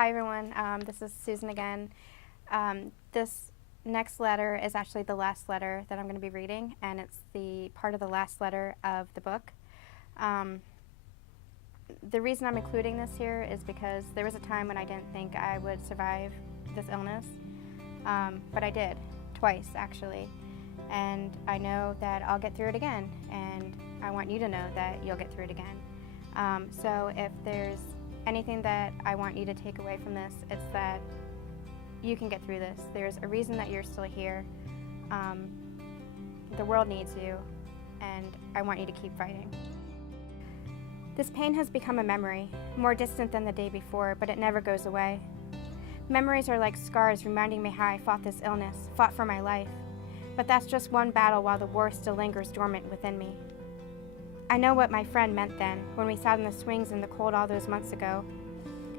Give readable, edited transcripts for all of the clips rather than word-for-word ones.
Hi everyone, this is Susan again. This next letter is actually the last letter that I'm going to be reading, and it's the part of the last letter of the book. The reason I'm including this here is because there was a time when I didn't think I would survive this illness, but I did, twice actually, and I know that I'll get through it again, and I want you to know that you'll get through it again. So if there's anything that I want you to take away from this, it's that you can get through this. There's a reason that you're still here. The world needs you, and I want you to keep fighting. This pain has become a memory, more distant than the day before, but it never goes away. Memories are like scars reminding me how I fought this illness, fought for my life. But that's just one battle while the war still lingers dormant within me. I know what my friend meant then, when we sat in the swings in the cold all those months ago.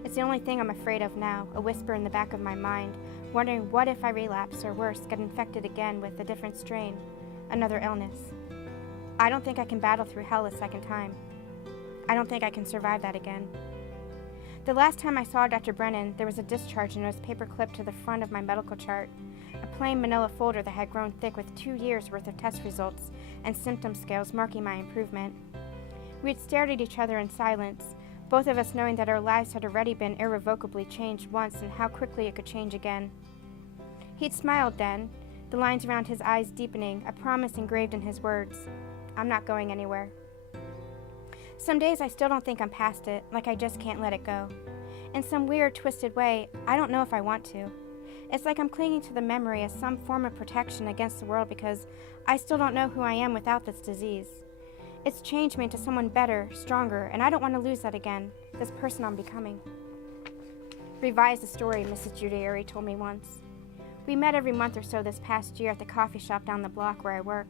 It's the only thing I'm afraid of now, a whisper in the back of my mind, wondering what if I relapse, or worse, get infected again with a different strain, another illness. I don't think I can battle through hell a second time. I don't think I can survive that again. The last time I saw Dr. Brennan, there was a discharge and it was paper clipped to the front of my medical chart, a plain manila folder that had grown thick with 2 years' worth of test results and symptom scales marking my improvement. We had stared at each other in silence, both of us knowing that our lives had already been irrevocably changed once and how quickly it could change again. He'd smiled then, the lines around his eyes deepening, a promise engraved in his words. I'm not going anywhere. Some days I still don't think I'm past it, like I just can't let it go. In some weird, twisted way, I don't know if I want to. It's like I'm clinging to the memory as some form of protection against the world because I still don't know who I am without this disease. It's changed me into someone better, stronger, and I don't want to lose that again, this person I'm becoming. Revise the story, Mrs. Giudieri told me once. We met every month or so this past year at the coffee shop down the block where I work.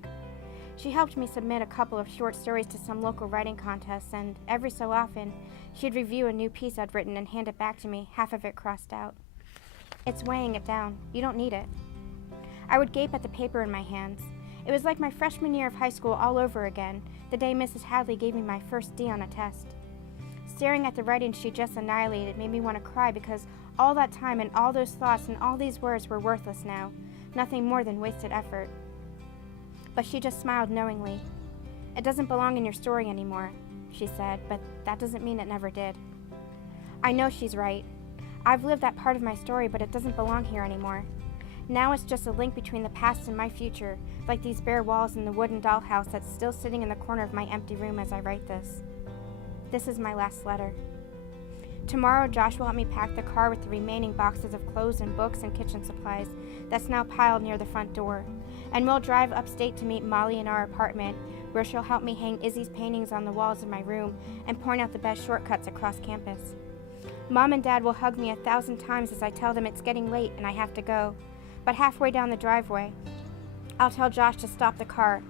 She helped me submit a couple of short stories to some local writing contests, and every so often, she'd review a new piece I'd written and hand it back to me, half of it crossed out. It's weighing it down. You don't need it. I would gape at the paper in my hands. It was like my freshman year of high school all over again, the day Mrs. Hadley gave me my first D on a test. Staring at the writing she just annihilated made me want to cry because all that time and all those thoughts and all these words were worthless now, nothing more than wasted effort. But she just smiled knowingly. It doesn't belong in your story anymore, she said, but that doesn't mean it never did. I know she's right. I've lived that part of my story, but it doesn't belong here anymore. Now it's just a link between the past and my future, like these bare walls in the wooden dollhouse that's still sitting in the corner of my empty room as I write this. This is my last letter. Tomorrow, Josh will help me pack the car with the remaining boxes of clothes and books and kitchen supplies that's now piled near the front door. And we'll drive upstate to meet Molly in our apartment, where she'll help me hang Izzy's paintings on the walls of my room and point out the best shortcuts across campus. Mom and Dad will hug me 1,000 times as I tell them it's getting late and I have to go. But halfway down the driveway, I'll tell Josh to stop the car,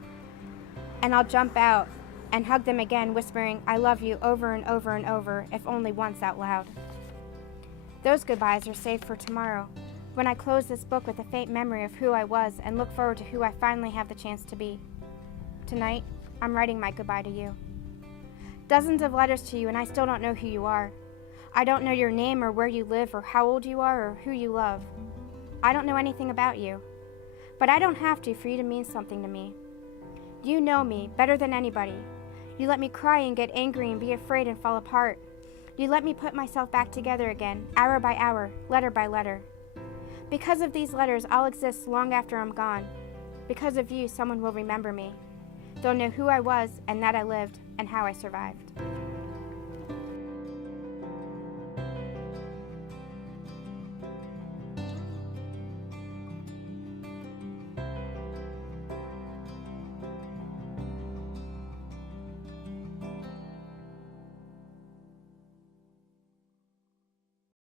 and I'll jump out and hug them again, whispering, I love you over and over and over, if only once out loud. Those goodbyes are saved for tomorrow, when I close this book with a faint memory of who I was and look forward to who I finally have the chance to be. Tonight, I'm writing my goodbye to you. Dozens of letters to you, and I still don't know who you are. I don't know your name or where you live or how old you are or who you love. I don't know anything about you, but I don't have to for you to mean something to me. You know me better than anybody. You let me cry and get angry and be afraid and fall apart. You let me put myself back together again, hour by hour, letter by letter. Because of these letters, I'll exist long after I'm gone. Because of you, someone will remember me. They'll know who I was and that I lived and how I survived.